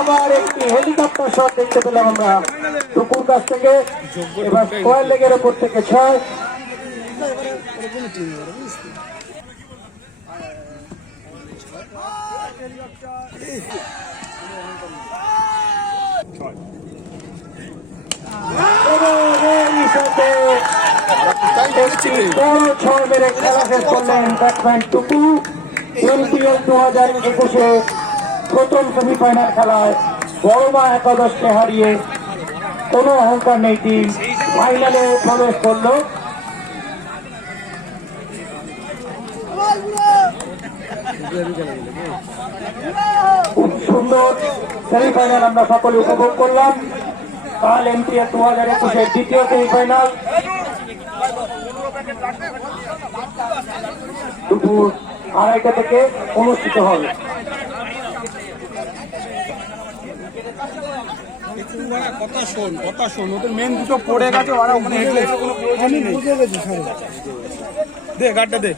আবার একটি helicopter shot দেখতে পেলাম আমরা টুকুর কাছ থেকে। এবার স্কয়ার লেগের উপর থেকে 6। বড় 6 মেরে খেলা শেষ করলেন ব্যাটসম্যান টুকু। এনপিএল 2021-এ প্রথম সেমিফাইনাল খেলায় বড়মা একাদশকে হারিয়ে কোনো অহংকার নেই টিম ফাইনালে প্রবেশ করল। খুব সুন্দর সেমিফাইনাল আমরা সকলে উপভোগ করলাম। কাল এনপিএল 2021-এর দ্বিতীয় সেমিফাইনাল দুপুর 2:30টা থেকে অনুষ্ঠিত হবে। কথা শোন ওদের মেন দুটো পড়ে গেছে, ওরা ওখানে হেঁটে কোনো প্রয়োজনই নেই। দে গাড়িটা দে।